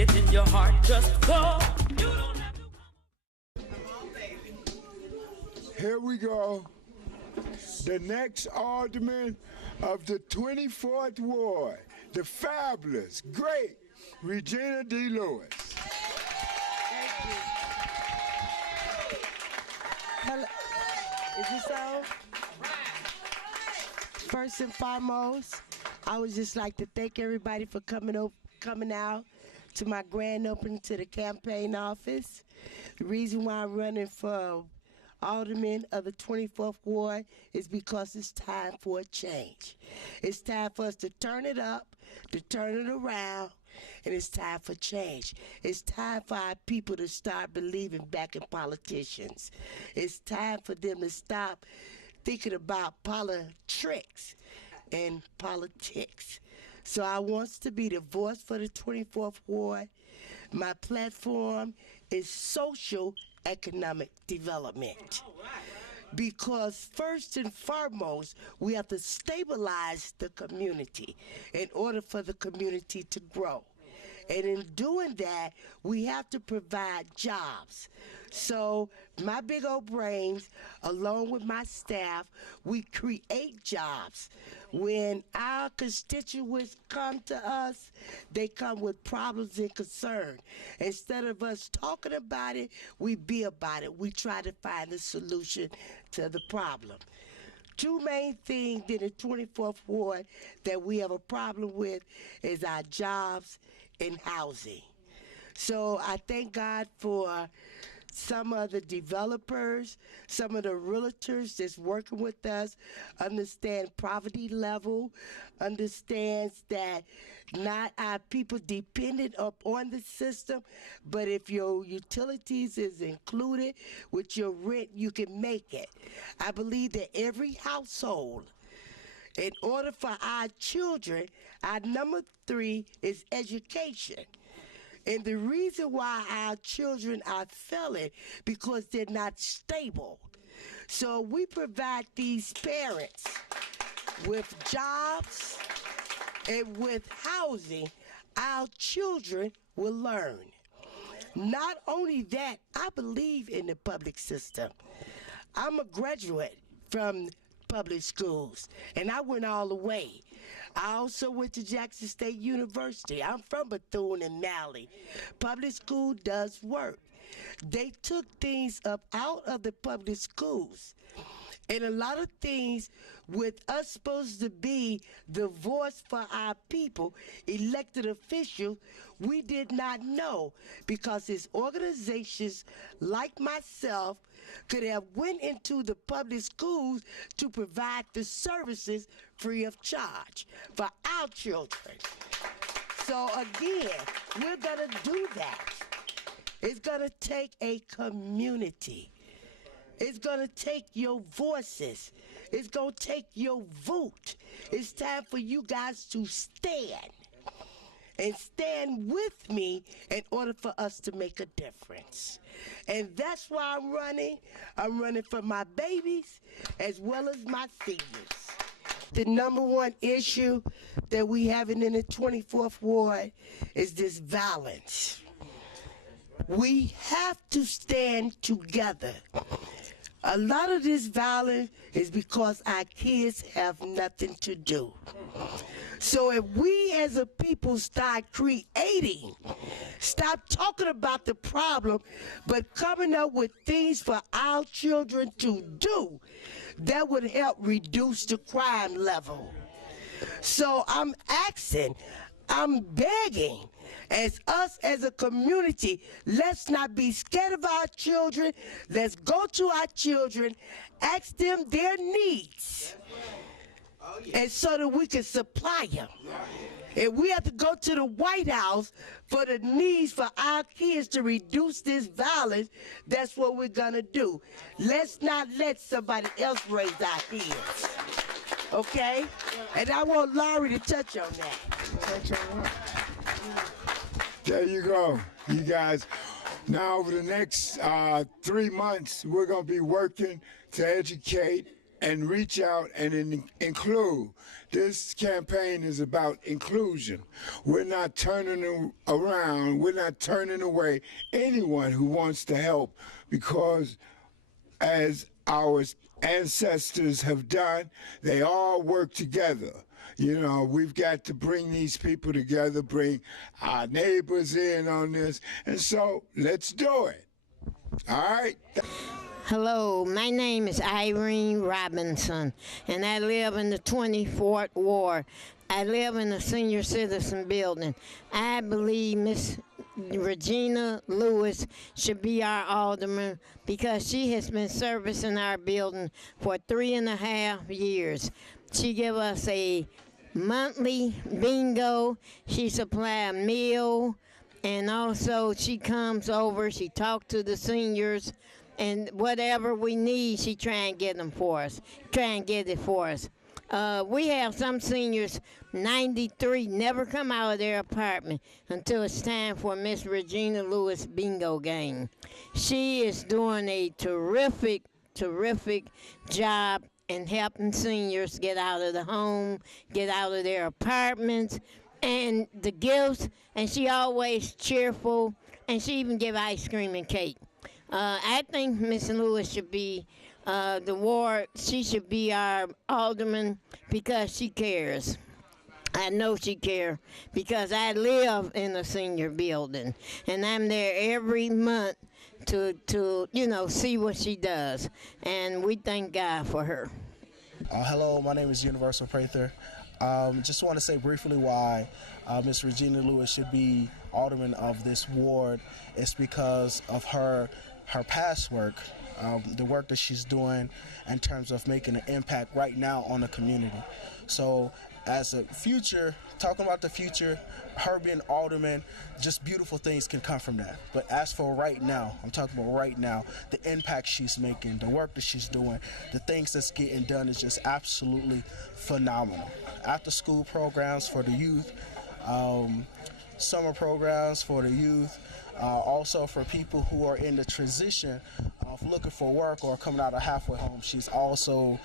it in your heart, just go. You don't have to. Come on, baby. Here we go. The next alderman of the 24th Ward, the fabulous, great Regina D. Lewis. Thank you. Hello. Is this on? First and foremost, I would just like to thank everybody for coming out to my grand opening to the campaign office. The reason why I'm running for alderman of the 24th Ward is because it's time for a change. It's time for us to turn it up, to turn it around, and it's time for change. It's time for our people to start believing back in politicians. It's time for them to stop thinking about politics and politics. So I want to be the voice for the 24th Ward. My platform is social economic development. Because first and foremost, we have to stabilize the community in order for the community to grow. And in doing that, we have to provide jobs. So my big old brains, along with my staff, we create jobs. When our constituents come to us, they come with problems and concern. Instead of us talking about it, we be about it. We try to find a solution to the problem. Two main things in the 24th Ward that we have a problem with is our jobs and housing. So I thank God for some of the developers, some of the realtors that's working with us, understand poverty level, understands that not our people dependent upon the system, but if your utilities is included with your rent, you can make it. I believe that every household, in order for our children, our number 3 is education. And the reason why our children are failing because they're not stable. So we provide these parents with jobs and with housing, our children will learn. Not only that, I believe in the public system. I'm a graduate from public schools, and I went all the way. I also went to Jackson State University. I'm from Bethune and Malley. Public school does work. They took things up out of the public schools. And a lot of things with us supposed to be the voice for our people, elected officials, we did not know because it's organizations like myself could have went into the public schools to provide the services free of charge for our children. So again, we're gonna do that. It's gonna take a community. It's gonna take your voices. It's gonna take your vote. It's time for you guys to stand and stand with me in order for us to make a difference. And that's why I'm running. I'm running for my babies as well as my seniors. The number one issue that we have in the 24th Ward is this violence. We have to stand together. A lot of this violence is because our kids have nothing to do. So if we as a people start creating, stop talking about the problem, but coming up with things for our children to do, that would help reduce the crime level. So I'm asking, I'm begging, as us as a community, let's not be scared of our children. Let's go to our children, ask them their needs, and so that we can supply them. If we have to go to the White House for the needs for our kids to reduce this violence, that's what we're gonna do. Let's not let somebody else raise our kids, okay? And I want Laurie to touch on that. There you go, you guys. Now over the next 3 months, we're gonna be working to educate and reach out and include. This campaign is about inclusion. We're not turning around, we're not turning away anyone who wants to help, because as our ancestors have done, they all work together. You know, we've got to bring these people together, bring our neighbors in on this, and so let's do it. All right? Hello, my name is Irene Robinson, and I live in the 24th Ward. I live in the senior citizen building. I believe Miss Regina Lewis should be our alderman because she has been servicing our building for 3.5 years. She give us a monthly bingo. She supply a meal, and also she comes over. She talks to the seniors, and whatever we need, she try and get them for us. Try and get it for us. We have some seniors, 93, never come out of their apartment until it's time for Miss Regina Lewis bingo game. She is doing a terrific job in helping seniors get out of the home, get out of their apartments, and the gifts, and she always cheerful, and she even give ice cream and cake. I think Miss Lewis should be the ward. She should be our alderman because she cares. I know she cares because I live in a senior building, and I'm there every month to see what she does, and we thank God for her. Hello, my name is Universal Prather. Just want to say briefly why Miss Regina Lewis should be alderman of this ward. It's because of her past work, the work that she's doing in terms of making an impact right now on the community. So as a future, talking about the future, her being alderman, just beautiful things can come from that. But as for right now, I'm talking about right now, the impact she's making, the work that she's doing, the things that's getting done is just absolutely phenomenal. After school programs for the youth, summer programs for the youth, also for people who are in the transition of looking for work or coming out of halfway home. She's also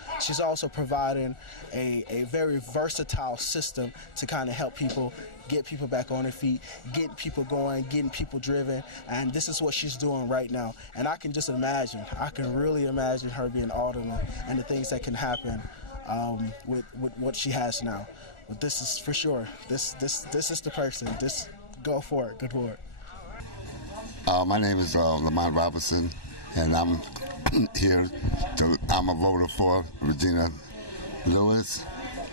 providing a very versatile system to kind of help people get people back on their feet, get people going, getting people driven, and this is what she's doing right now. And I can just imagine, I can really imagine her being alderman and the things that can happen with what she has now. But this is for sure. This is the person. Just go for it. Good for it. My name is Lamont Robinson, and I'm here. I'm a voter for Regina Lewis,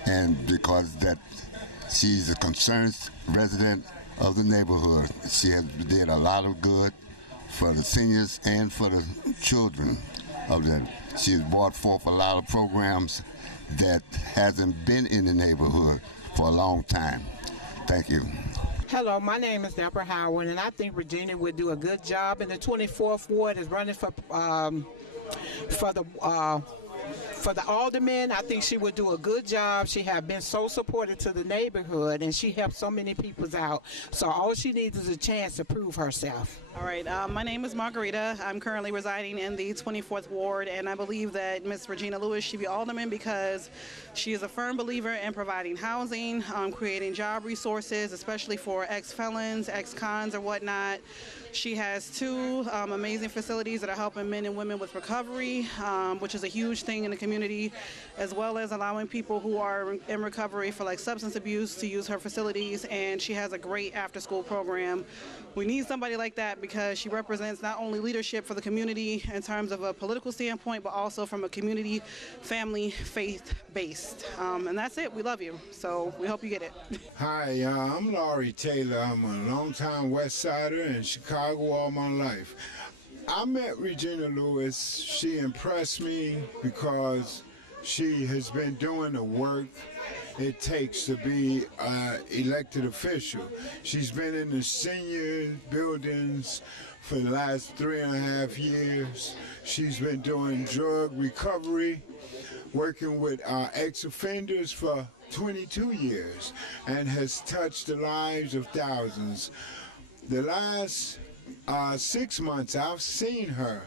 and because that she's a concerned resident of the neighborhood. She has did a lot of good for the seniors and for the children of them. She's brought forth a lot of programs that hasn't been in the neighborhood for a long time. Thank you. Hello, my name is Deborah Howard, and I think Regina would do a good job. And the 24th Ward is running for the alderman. I think she would do a good job. She has been so supportive to the neighborhood, and she helps so many people out. So all she needs is a chance to prove herself. All right, my name is Margarita. I'm currently residing in the 24th Ward, and I believe that Miss Regina Lewis should be alderman because she is a firm believer in providing housing, creating job resources, especially for ex-felons, ex-cons, or whatnot. She has 2 amazing facilities that are helping men and women with recovery, which is a huge thing in the community, as well as allowing people who are in recovery for like substance abuse to use her facilities. And she has a great after-school program. We need somebody like that because she represents not only leadership for the community in terms of a political standpoint, but also from a community, family, faith-based. And that's it. We love you. So we hope you get it. Hi, I'm Laurie Taylor. I'm a longtime West Sider in Chicago all my life. I met Regina Lewis. She impressed me because she has been doing the work it takes to be an elected official. She's been in the senior buildings for the last 3.5 years. She's been doing drug recovery, working with ex-offenders for 22 years, and has touched the lives of thousands. The last 6 months, I've seen her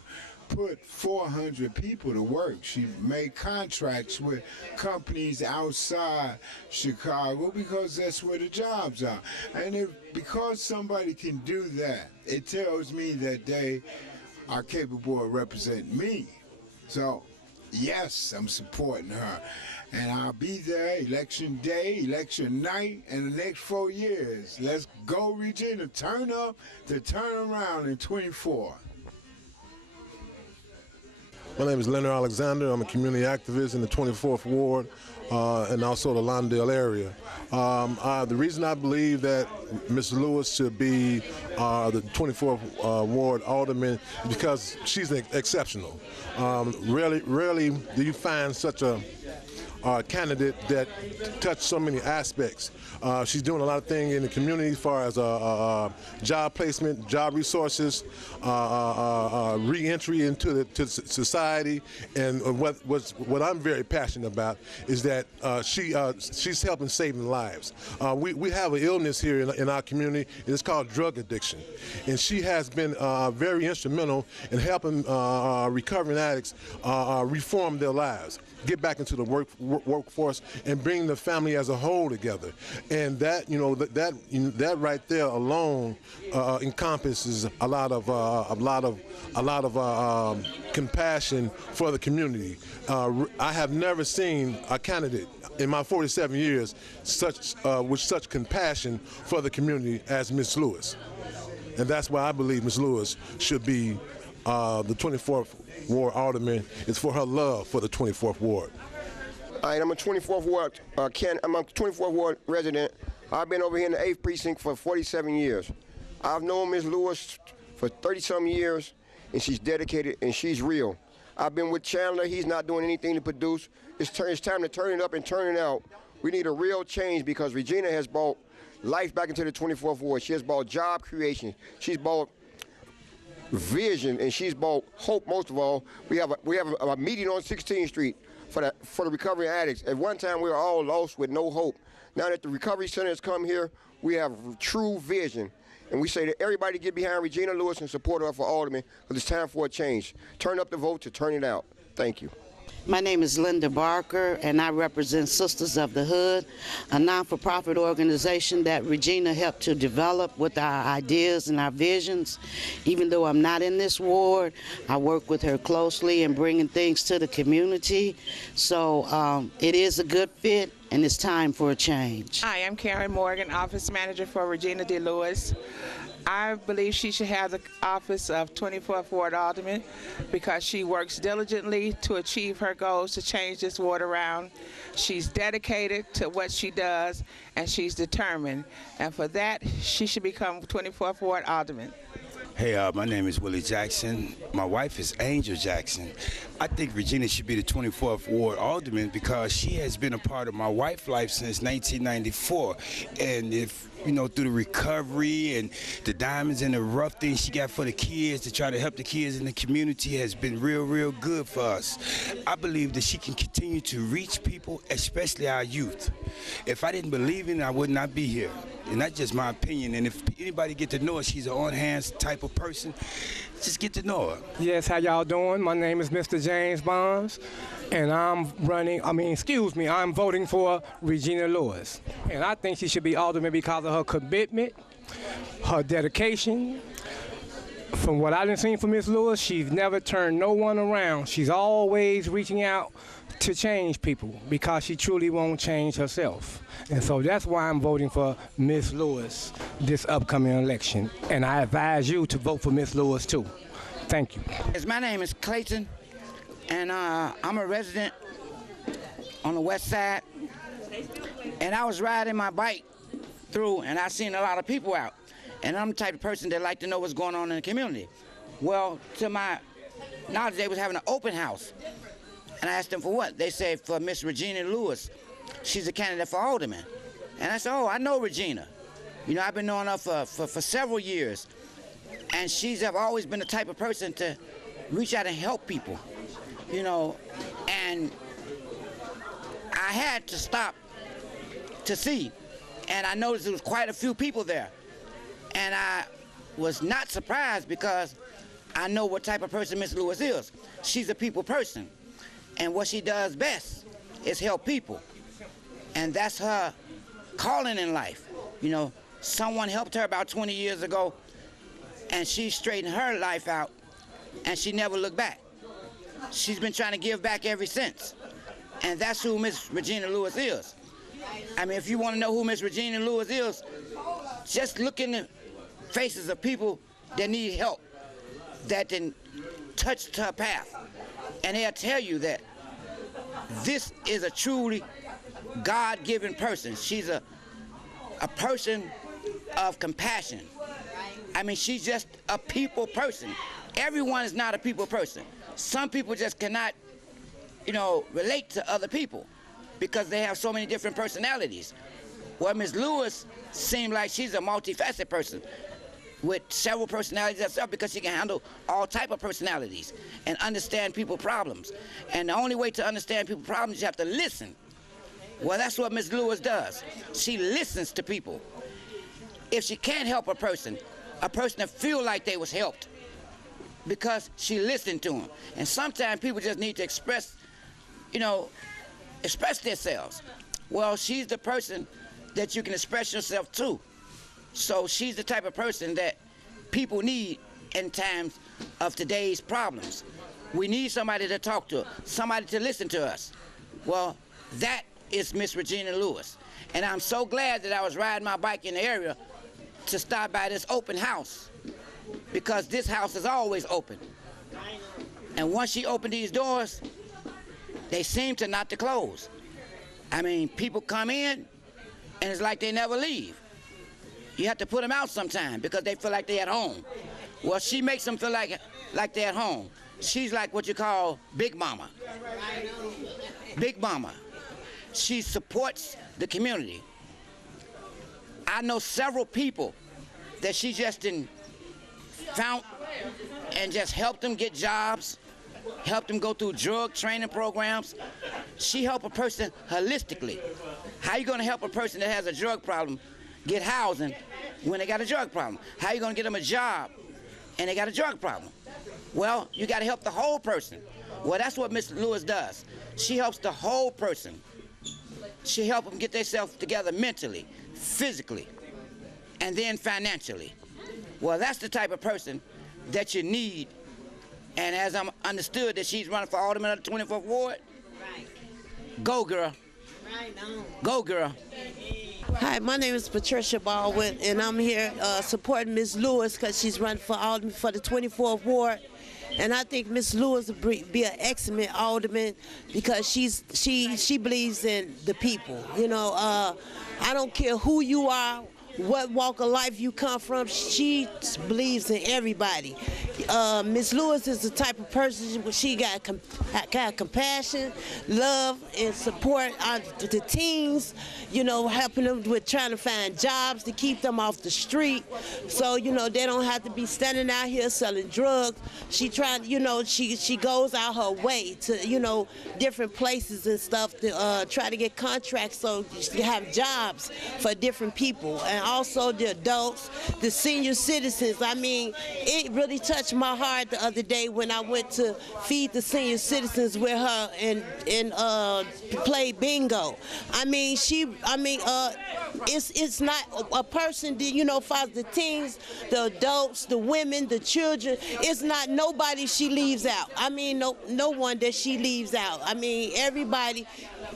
put 400 people to work. She made contracts with companies outside Chicago because that's where the jobs are. And because somebody can do that, it tells me that they are capable of representing me. So, yes, I'm supporting her. And I'll be there election day, election night, and the next 4 years. Let's go, Regina. Turn up to turn around in 24. My name is Leonard Alexander. I'm a community activist in the 24th Ward and also the Lawndale area. The reason I believe that Ms. Lewis should be the 24th Ward Alderman is because she's exceptional. Rarely do you find such a candidate that touched so many aspects. She's doing a lot of things in the community as far as job placement, job resources, re-entry into society, and what I'm very passionate about is that she's helping saving lives. We have an illness here in our community, and it's called drug addiction, and she has been very instrumental in helping recovering addicts reform their lives, get back into the workforce, and bring the family as a whole together. And that, that right there alone encompasses a lot of compassion for the community. I have never seen a candidate in my 47 years with such compassion for the community as Ms. Lewis. And that's why I believe Ms. Lewis should be the 24th Ward Alderman. It's for her love for the 24th Ward. All right, I'm a 24th Ward I'm a 24th Ward resident. I've been over here in the 8th precinct for 47 years. I've known Ms. Lewis for 30-some years, and she's dedicated and she's real. I've been with Chandler. He's not doing anything to produce. It's time to turn it up and turn it out. We need a real change because Regina has brought life back into the 24th Ward. She has brought job creation. She's brought vision, and she's brought hope. Most of all, we have a meeting on 16th Street for the recovery addicts. At one time, we were all lost with no hope. Now that the recovery center has come here, we have true vision, and we say that everybody get behind Regina Lewis and support her for Alderman because it's time for a change. Turn up the vote to turn it out. Thank you. My name is Linda Barker, and I represent Sisters of the Hood, a non-for-profit organization that Regina helped to develop with our ideas and our visions. Even though I'm not in this ward, I work with her closely in bringing things to the community. So it is a good fit, and it's time for a change. Hi, I'm Karen Morgan, Office Manager for Regina D. Lewis. I believe she should have the office of 24th Ward Alderman because she works diligently to achieve her goals to change this ward around. She's dedicated to what she does, and she's determined. And for that, she should become 24th Ward Alderman. Hey, my name is Willie Jackson. My wife is Angel Jackson. I think Regina should be the 24th Ward Alderman because she has been a part of my wife's life since 1994. And if, through the recovery and the diamonds and the rough things she got for the kids to try to help the kids in the community has been real good for us. I believe that she can continue to reach people, especially our youth. If I didn't believe in her, I would not be here. And that's just my opinion. And if anybody get to know her, she's an on-hands type of person, just get to know her. Yes, how y'all doing? My name is Mr. James Bonds, and I'm voting for Regina Lewis. And I think she should be Alderman because of her commitment, her dedication. From what I've seen from Ms. Lewis, she's never turned no one around. She's always reaching out to change people because she truly won't change herself. And so that's why I'm voting for Ms. Lewis this upcoming election. And I advise you to vote for Ms. Lewis too. Thank you. My name is Clayton, and I'm a resident on the west side. And I was riding my bike through, and I seen a lot of people out. And I'm the type of person that like to know what's going on in the community. Well, to my knowledge, they was having an open house. And I asked them for what? They said for Miss Regina Lewis. She's a candidate for Alderman. And I said, oh, I know Regina. I've been knowing her for several years. And she's always been the type of person to reach out and help people, And I had to stop to see. And I noticed there was quite a few people there. And I was not surprised because I know what type of person Miss Lewis is. She's a people person. And what she does best is help people. And that's her calling in life. You know, someone helped her about 20 years ago, and she straightened her life out, and she never looked back. She's been trying to give back ever since. And that's who Miss Regina Lewis is. I mean, if you want to know who Miss Regina Lewis is, just look in the faces of people that need help, that then touched her path. And they'll tell you that this is a truly God-given person. She's a person of compassion. I mean, she's just a people person. Everyone is not a people person. Some people just cannot, you know, relate to other people because they have so many different personalities. Well, Ms. Lewis seems like she's a multifaceted person with several personalities herself because she can handle all type of personalities and understand people's problems. And the only way to understand people's problems is you have to listen. Well, that's what Ms. Lewis does. She listens to people. If she can't help a person that feel like they was helped because she listened to them. And sometimes people just need to express, you know, express themselves. Well, she's the person that you can express yourself to. So she's the type of person that people need in times of today's problems. We need somebody to talk to, somebody to listen to us. Well, that is Miss Regina Lewis. And I'm so glad that I was riding my bike in the area to stop by this open house, because this house is always open. And once she opened these doors, they seem to not to close. I mean, people come in, and it's like they never leave. You have to put them out sometime because they feel like they're at home. Well, she makes them feel like they're at home. She's like what you call Big Mama. Big Mama. She supports the community. I know several people that she just found and just helped them get jobs, helped them go through drug training programs. She helped a person holistically. How you gonna help a person that has a drug problem get housing when they got a drug problem? How you gonna get them a job and they got a drug problem? Well, you gotta help the whole person. Well, that's what Miss Lewis does. She helps the whole person. She helps them get themselves together mentally, physically, and then financially. Well, that's the type of person that you need. And as I'm understood that she's running for alderman of the 24th Ward, go girl. Go girl. Hi, my name is Patricia Baldwin, and I'm here supporting Ms. Lewis because she's running for alderman for the 24th Ward. And I think Ms. Lewis will be an excellent alderman because she believes in the people. You know, I don't care who you are, what walk of life you come from, she believes in everybody. Ms. Lewis is the type of person, she got compassion, love, and support the teens, you know, helping them with trying to find jobs to keep them off the street. So, you know, they don't have to be standing out here selling drugs. She tried, you know, she goes out her way to, you know, different places and stuff to try to get contracts so she have jobs for different people. And also the adults, the senior citizens. I mean, it really touched my heart the other day when I went to feed the senior citizens with her and play bingo. I mean, it's not a person that, you know, for the teens, the adults, the women, the children. It's not nobody she leaves out. I mean, no one that she leaves out. I mean, everybody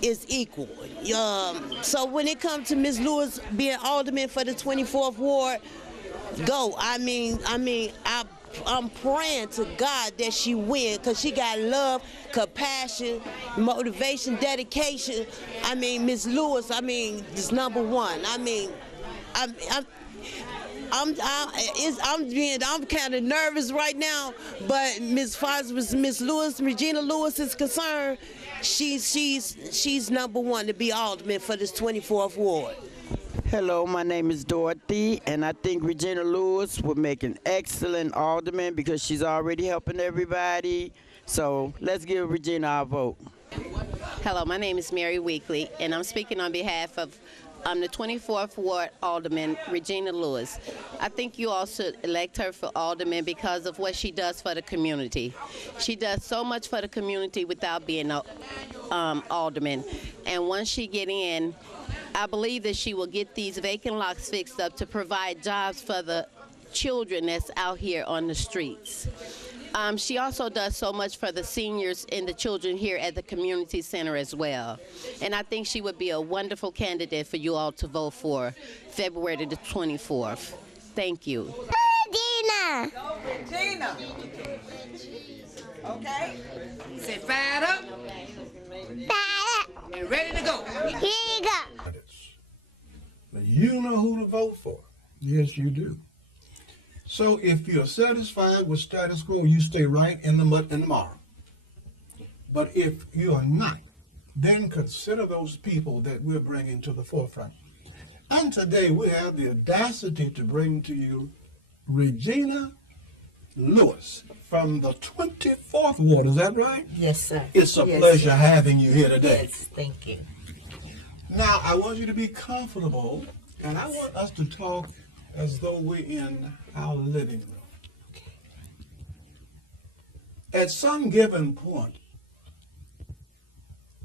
is equal. So when it comes to Ms. Lewis being alderman for the 24th Ward, go. I'm praying to God that she win because she got love, compassion, motivation, dedication. I mean, Ms. Lewis, I mean, is number one. I mean, I'm kind of nervous right now, but as far as Ms. Lewis, Regina Lewis is concerned, she's number one to be alderman for this 24th Ward. Hello, my name is Dorothy, and I think Regina Lewis would make an excellent alderman because she's already helping everybody. So let's give Regina our vote. Hello, my name is Mary Weekly, and I'm speaking on behalf of I'm the 24th Ward Alderman, Regina Lewis. I think you all should elect her for Alderman because of what she does for the community. She does so much for the community without being an Alderman. And once she get in, I believe that she will get these vacant lots fixed up to provide jobs for the children that's out here on the streets. She also does so much for the seniors and the children here at the community center as well. And I think she would be a wonderful candidate for you all to vote for February the 24th. Thank you. Regina! Regina! Okay? Say fired up. Fired up. And ready to go. Here you go. But you know who to vote for. Yes, you do. So if you're satisfied with status quo, you stay right in the mud and tomorrow. But if you are not, then consider those people that we're bringing to the forefront. And today we have the audacity to bring to you Regina Lewis from the 24th Ward. Is that right? Yes, sir. It's a pleasure having you here today. Yes, thank you. Now, I want you to be comfortable, and I want us to talk as though we're in our living room. At some given point,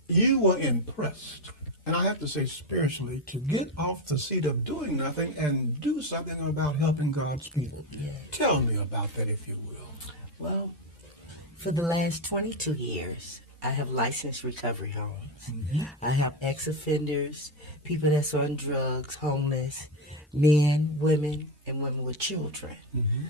you were impressed, and I have to say spiritually, to get off the seat of doing nothing and do something about helping God's people. Yeah. Tell me about that, if you will. Well, for the last 22 years, I have licensed recovery homes. Mm-hmm. I have ex-offenders, people that's on drugs, homeless, men, women, and women with children. Mm-hmm.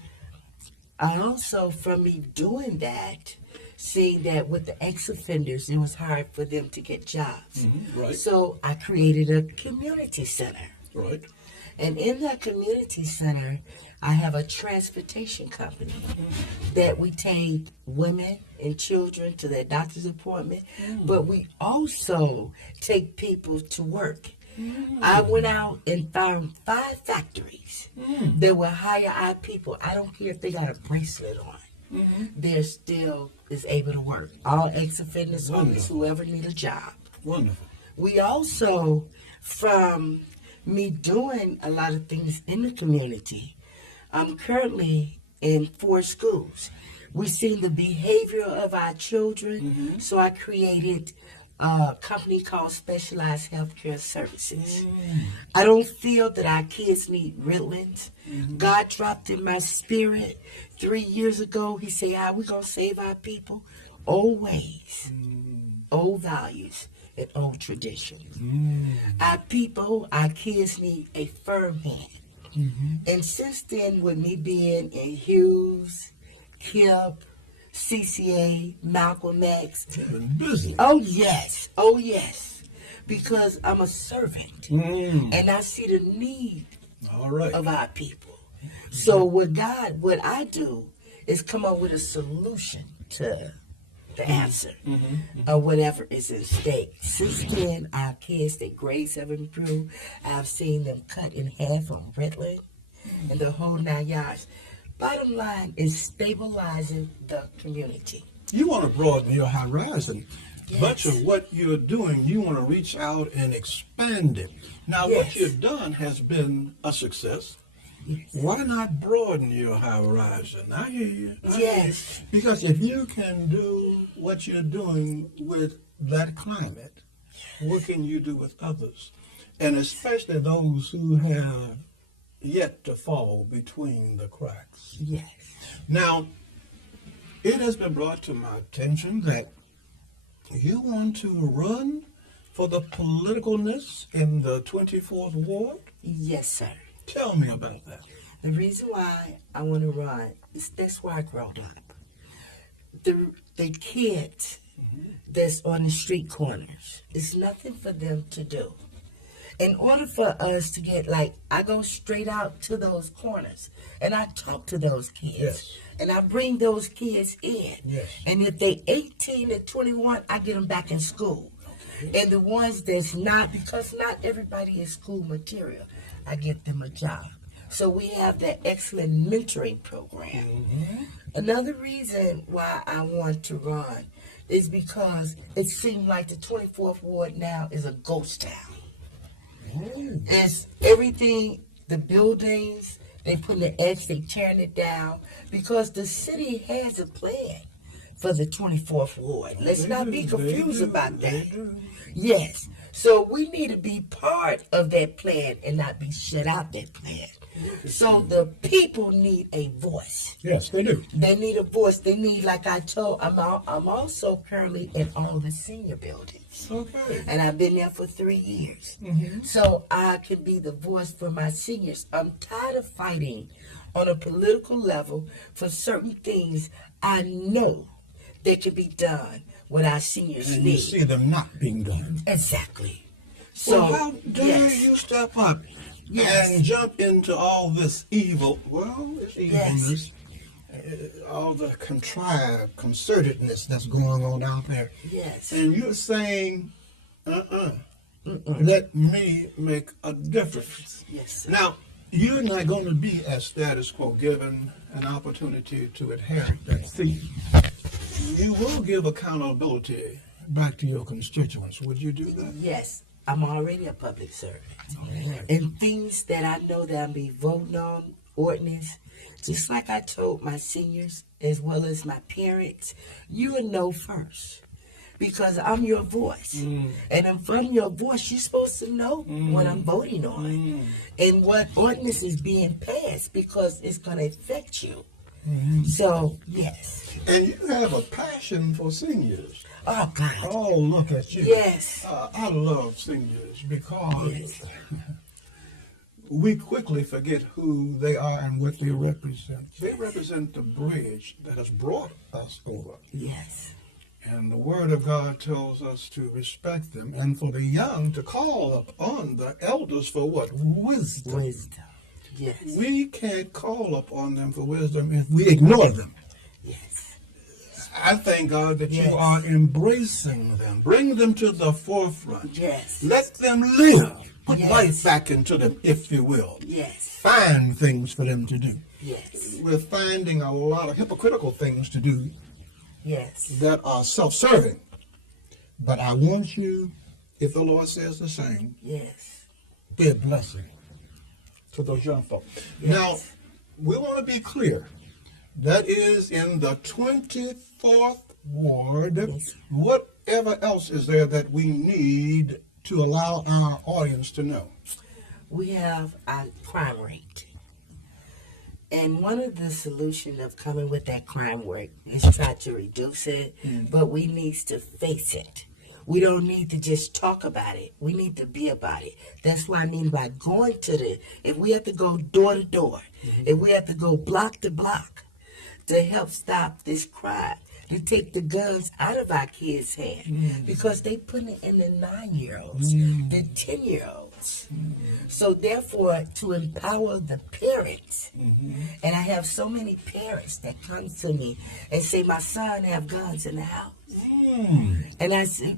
I also, from me doing that, seeing that with the ex-offenders, it was hard for them to get jobs. Mm-hmm. Right. So I created a community center. Right. And in that community center, I have a transportation company that we take women and children to their doctor's appointment, but we also take people to work. I went out and found 5 factories that will hire our people. I don't care if they got a bracelet on. They're still is able to work. All ex-offenders, homeless, whoever need a job. Wonderful. We also, from me doing a lot of things in the community, I'm currently in 4 schools. We've seen the behavior of our children, so I created a company called Specialized Healthcare Services. I don't feel that our kids need Ritalins. God dropped in my spirit 3 years ago. He said, how we going to save our people? Old ways, old values, and old traditions. Our people, our kids need a firm hand. And since then, with me being in Hughes, KIP, CCA, Malcolm X. Oh yes, oh yes, because I'm a servant, and I see the need of our people. So what I do is come up with a solution to the answer of whatever is at stake. Since then, our kids, their grades have improved. I've seen them cut in half on Ritalin and the whole 9 yards. Bottom line is stabilizing the community. You want to broaden your horizon. Yes. Much of what you're doing, you want to reach out and expand it. Now, what you've done has been a success. Why not broaden your horizon? I hear you. Yes. Because if you can do what you're doing with that climate, what can you do with others? And especially those who have yet to fall between the cracks. Yes. Now, it has been brought to my attention that you want to run for the politicalness in the 24th Ward? Yes, sir. Tell me about that. The reason why I want to run is that's where I grew up. The kids that's on the street corners, it's nothing for them to do. In order for us to get, I go straight out to those corners and I talk to those kids. And I bring those kids in. And if they 18 and 21, I get them back in school. And the ones that's not, because not everybody is school material, I get them a job. So we have that excellent mentoring program. Another reason why I want to run is because it seems like the 24th Ward now is a ghost town. It's everything, the buildings, they put the edge, they tearing it down because the city has a plan for the 24th Ward. Let's not be confused about that. Yes. So we need to be part of that plan and not be shut out that plan. So the people need a voice. Yes, they do. They need a voice. They need, like I told, I'm also currently in all the senior buildings. Okay. And I've been there for 3 years. Mhm. So I can be the voice for my seniors. I'm tired of fighting on a political level for certain things I know that can be done what our seniors And need. you see them not being done. Exactly. So Well, how dare you step up and jump into all this evil? Well, it's evilness. All the contrived, concertedness that's going on out there. Yes. And you're saying, let me make a difference. Yes. Now, you're not going to be as status quo given an opportunity to inherit that seat. You will give accountability back to your constituents. Would you do that? Yes. I'm already a public servant. And things that I know that I'll be voting on, ordinance, just like I told my seniors as well as my parents, you will know first. Because I'm your voice. And if I'm your voice, you're supposed to know what I'm voting on. And what ordinance is being passed because it's going to affect you. So, yes. And you have a passion for seniors. Oh, God. Oh, look at you. Yes. I love seniors because we quickly forget who they are and what they represent. They represent the bridge that has brought us over. Yes. And the Word of God tells us to respect them and for the young to call upon the elders for what? Wisdom. Wisdom. Yes. We can't call upon them for wisdom if we ignore them. Yes. I thank God that you are embracing them. Bring them to the forefront. Yes. Let them live. Put life back into them, if you will. Yes. Find things for them to do. Yes. We're finding a lot of hypocritical things to do. Yes. That are self-serving. But I want you, if the Lord says the same, yes, be a blessing to those young folk. Yes. Now, we want to be clear. That is in the 24th Ward. Yes. Whatever else is there that we need to allow our audience to know? We have a crime rate. And one of the solutions of coming with that crime rate is try to reduce it, but we need to face it. We don't need to just talk about it. We need to be about it. That's what I mean by going to if we have to go door to door, if we have to go block to block to help stop this crime, to take the guns out of our kids' hands, because they putting it in the 9-year-olds, the 10-year-olds. So therefore, to empower the parents, and I have so many parents that come to me and say, my son have guns in the house. And I said,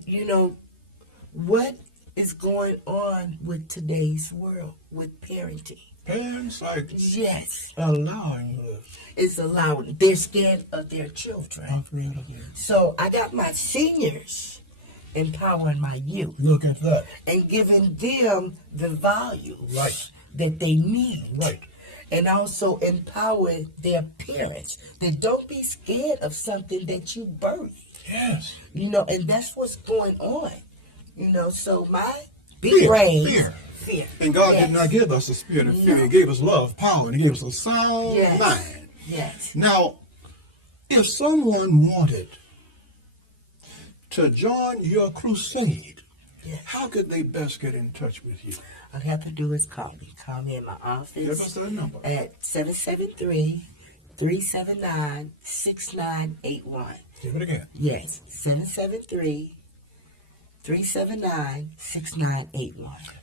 what is going on with today's world with parenting? Parents are yes, allowing this. It's allowing. They're scared of their children. So I got my seniors empowering my youth. Look at that. And giving them the values that they need. Right. And also empowering their parents that don't be scared of something that you birthed. Yes. And that's what's going on. So my big brain. Fear. And God did not give us a spirit of fear. He gave us love, power, and He gave us a sound mind. Yes. Now, if someone wanted to join your crusade, how could they best get in touch with you? All they have to do is call me. Call me in my office. Give us that number. At 773-379-6981. Give it again. Yes, 773-379-6981.